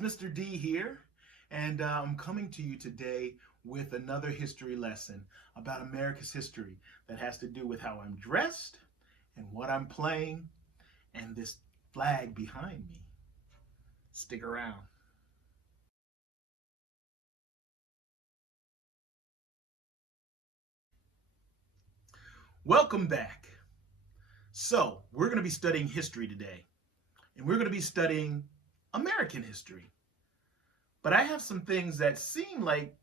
Mr. D here, and I'm coming to you today with another history lesson about America's history that has to do with how I'm dressed and what I'm playing and this flag behind me. Stick around. Welcome back. So, we're going to be studying history today, and we're going to be studying American history. But I have some things that seem like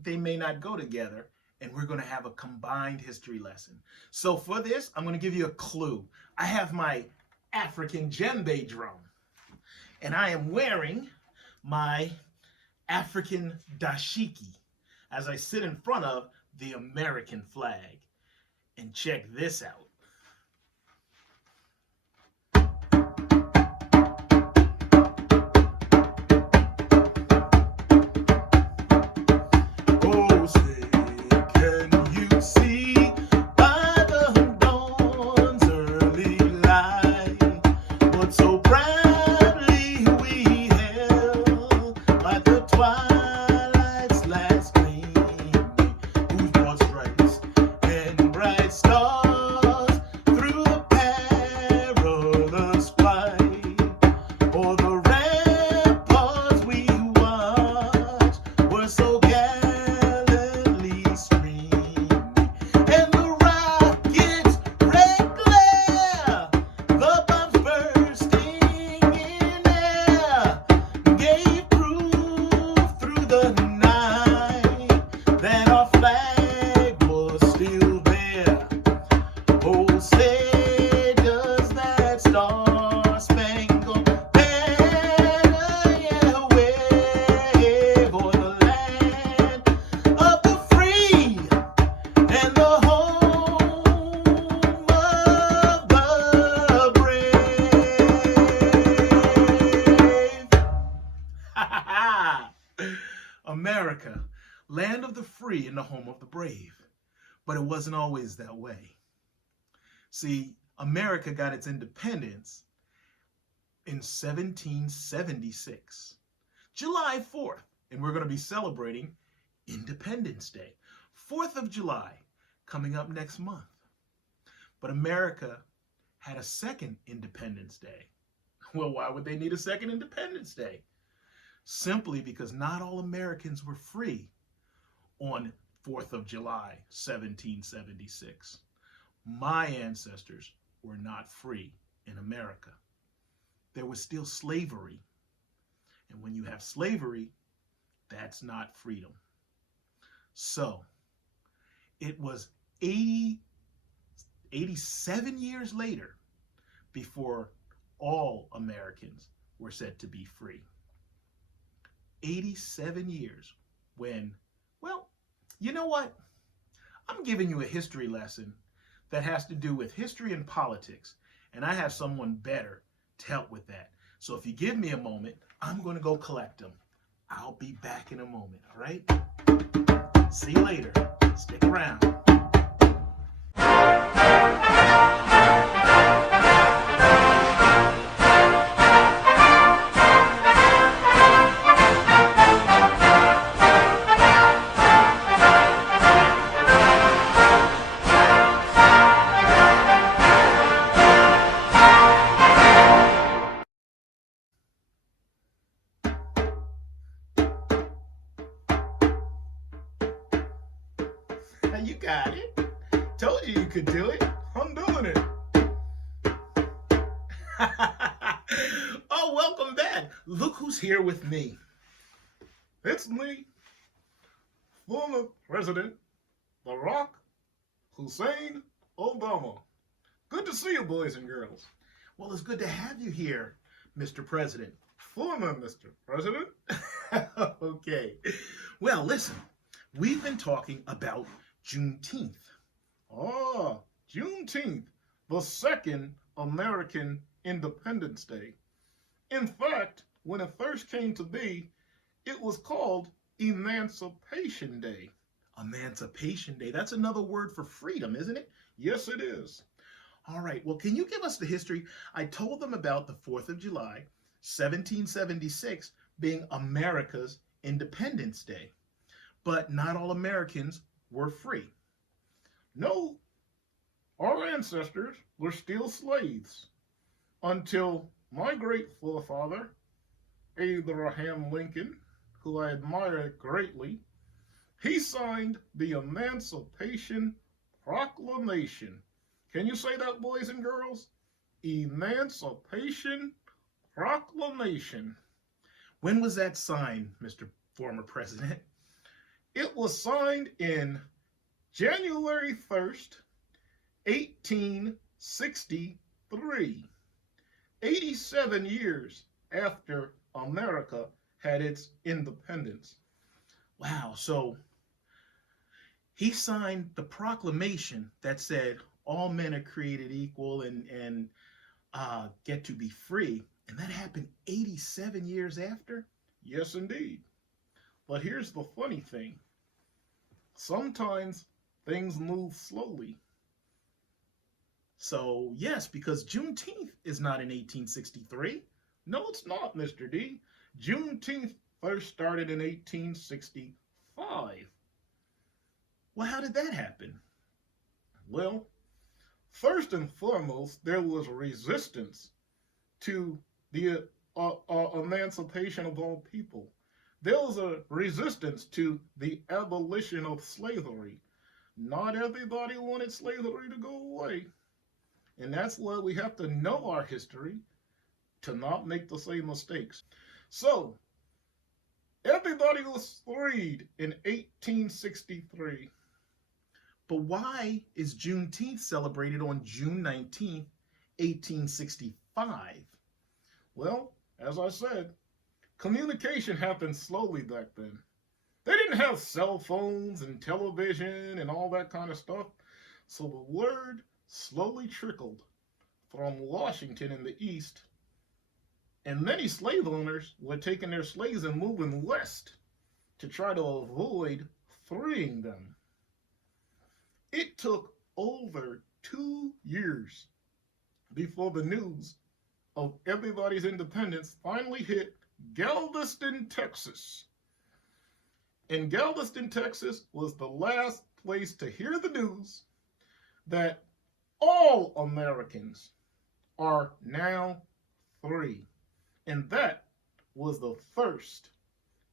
they may not go together, and we're going to have a combined history lesson. So for this, I'm going to give you a clue. I have my African djembe drum, and I am wearing my African dashiki as I sit in front of the American flag. And check this out. America, land of the free and the home of the brave. But it wasn't always that way. See, America got its independence in 1776, July 4th, and we're going to be celebrating Independence Day, 4th of July, coming up next month. But America had a second Independence Day. Well, why would they need a second Independence Day? Simply because not all Americans were free on 4th of July, 1776. My ancestors were not free in America. There was still slavery. And when you have slavery, that's not freedom. So it was 87 years later before all Americans were said to be free. 87 years when, well, you know what? I'm giving you a history lesson that has to do with history and politics, and I have someone better to help with that. So if you give me a moment, I'm going to go collect them. I'll be back in a moment, all right? See you later. Stick around. You got it. Told you you could do it. I'm doing it. Oh, welcome back. Look who's here with me. It's me, former President Barack Hussein Obama. Good to see you, boys and girls. Well, it's good to have you here, Mr. President. Former Mr. President. Okay. Well, listen, we've been talking about Juneteenth. Ah, Juneteenth, the second American Independence Day. In fact, when it first came to be, it was called Emancipation Day. Emancipation Day, that's another word for freedom, isn't it? Yes, it is. All right, well, can you give us the history? I told them about the 4th of July, 1776, being America's Independence Day. But not all Americans were free. No, our ancestors were still slaves until my great forefather, Abraham Lincoln, who I admire greatly, he signed the Emancipation Proclamation. Can you say that, boys and girls? Emancipation Proclamation. When was that signed, Mr. Former President? It was signed in January 1st, 1863, 87 years after America had its independence. Wow, so he signed the proclamation that said all men are created equal and get to be free. And that happened 87 years after? Yes, indeed. But here's the funny thing. Sometimes things move slowly. So, yes, because Juneteenth is not in 1863. No, it's not, Mr. D. Juneteenth first started in 1865. Well, how did that happen? Well, first and foremost, there was resistance to the emancipation of all people. There was a resistance to the abolition of slavery. Not everybody wanted slavery to go away. And that's why we have to know our history to not make the same mistakes. So, everybody was freed in 1863. But why is Juneteenth celebrated on June 19th, 1865? Well, as I said, communication happened slowly back then. They didn't have cell phones and television and all that kind of stuff. So the word slowly trickled from Washington in the east. And many slave owners were taking their slaves and moving west to try to avoid freeing them. It took over 2 years before the news of everybody's independence finally hit Galveston, Texas. And Galveston, Texas was the last place to hear the news that all Americans are now free. And that was the first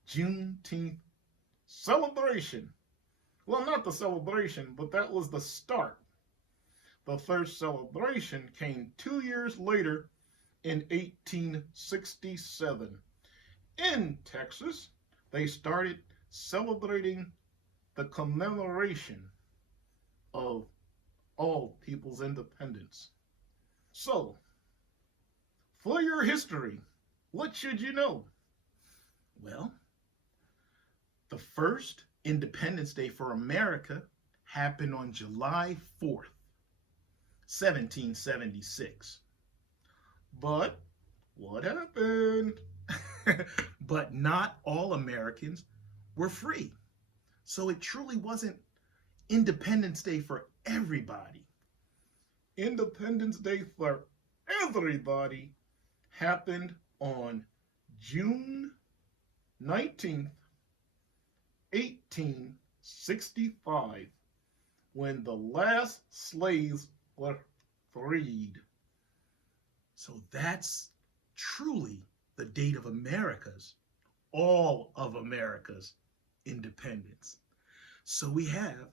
Juneteenth celebration. Well, not the celebration, but that was the start. The first celebration came 2 years later in 1867. In Texas, they started celebrating the commemoration of all people's independence. So, for your history, what should you know? Well, the first Independence Day for America happened on July 4th, 1776. But what happened? But not all Americans were free. So it truly wasn't Independence Day for everybody. Independence Day for everybody happened on June 19th, 1865, when the last slaves were freed. So that's truly the date of all of America's independence. So we have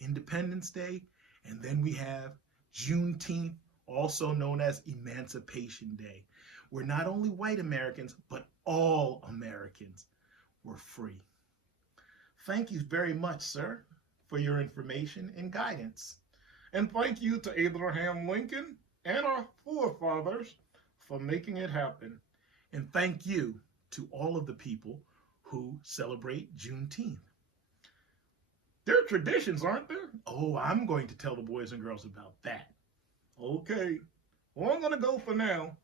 Independence Day, and then we have Juneteenth, also known as Emancipation Day, where not only white Americans, but all Americans were free. Thank you very much, sir, for your information and guidance. And thank you to Abraham Lincoln and our forefathers for making it happen. And thank you to all of the people who celebrate Juneteenth. There are traditions, aren't there? Oh, I'm going to tell the boys and girls about that. Okay. Well, I'm going to go for now.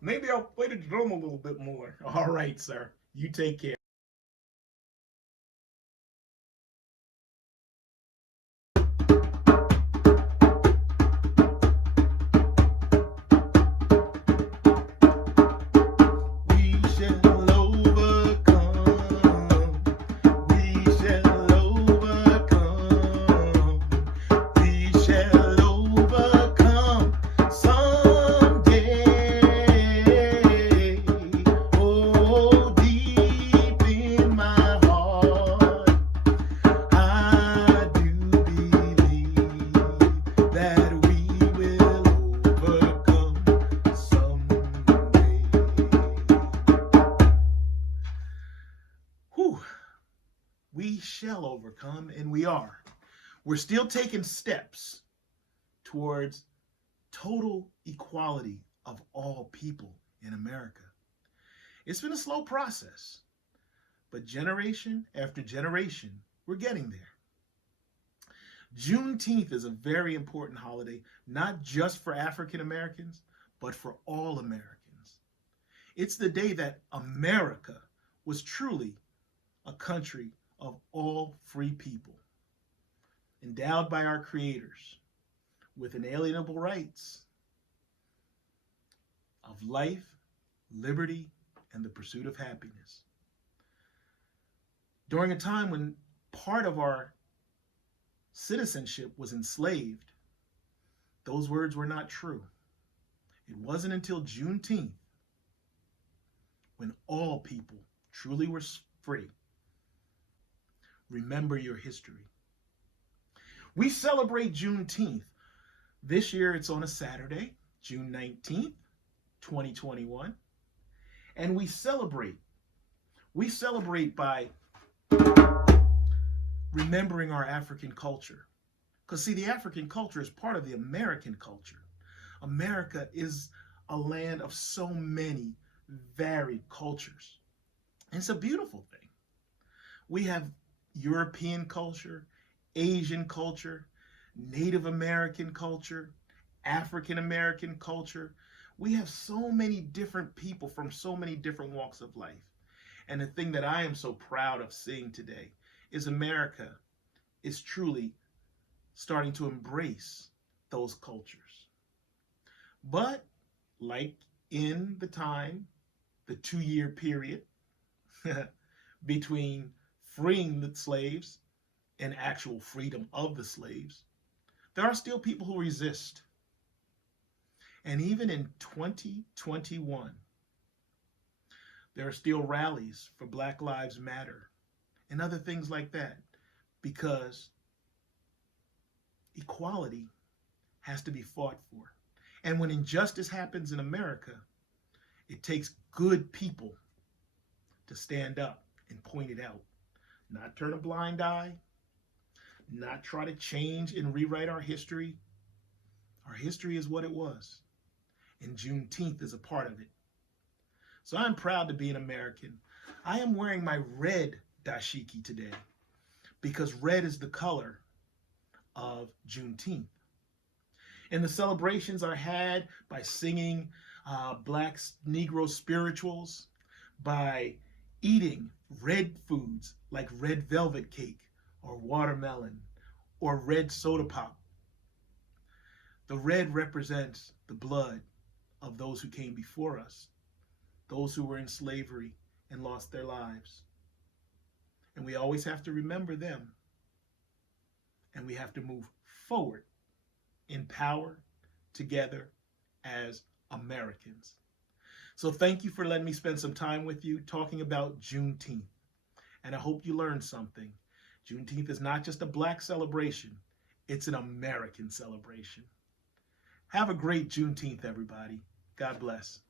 Maybe I'll play the drum a little bit more. All right, sir. You take care. We shall shall overcome, and we are. We're still taking steps towards total equality of all people in America. It's been a slow process, but generation after generation, we're getting there. Juneteenth is a very important holiday, not just for African Americans, but for all Americans. It's the day that America was truly a country of all free people, endowed by our creators with inalienable rights of life, liberty, and the pursuit of happiness. During a time when part of our citizenship was enslaved, those words were not true. It wasn't until Juneteenth when all people truly were free. Remember your history. We celebrate Juneteenth. This year it's on a Saturday, June 19th, 2021. And we celebrate. We celebrate by remembering our African culture. Because see, the African culture is part of the American culture. America is a land of so many varied cultures. And it's a beautiful thing. We have European culture, Asian culture, Native American culture, African American culture. We have so many different people from so many different walks of life. And the thing that I am so proud of seeing today is America is truly starting to embrace those cultures. But like in the time, the 2-year period between freeing the slaves and actual freedom of the slaves, there are still people who resist. And even in 2021, there are still rallies for Black Lives Matter and other things like that, because equality has to be fought for. And when injustice happens in America, it takes good people to stand up and point it out, not turn a blind eye, not try to change and rewrite our history. Our history is what it was, and Juneteenth is a part of it. So I'm proud to be an American. I am wearing my red dashiki today because red is the color of Juneteenth. And the celebrations are had by singing Black Negro spirituals, by eating red foods like red velvet cake or watermelon or red soda pop. The red represents the blood of those who came before us, those who were in slavery and lost their lives. And we always have to remember them. And we have to move forward in power together as Americans. So thank you for letting me spend some time with you talking about Juneteenth. And I hope you learned something. Juneteenth is not just a Black celebration, it's an American celebration. Have a great Juneteenth, everybody. God bless.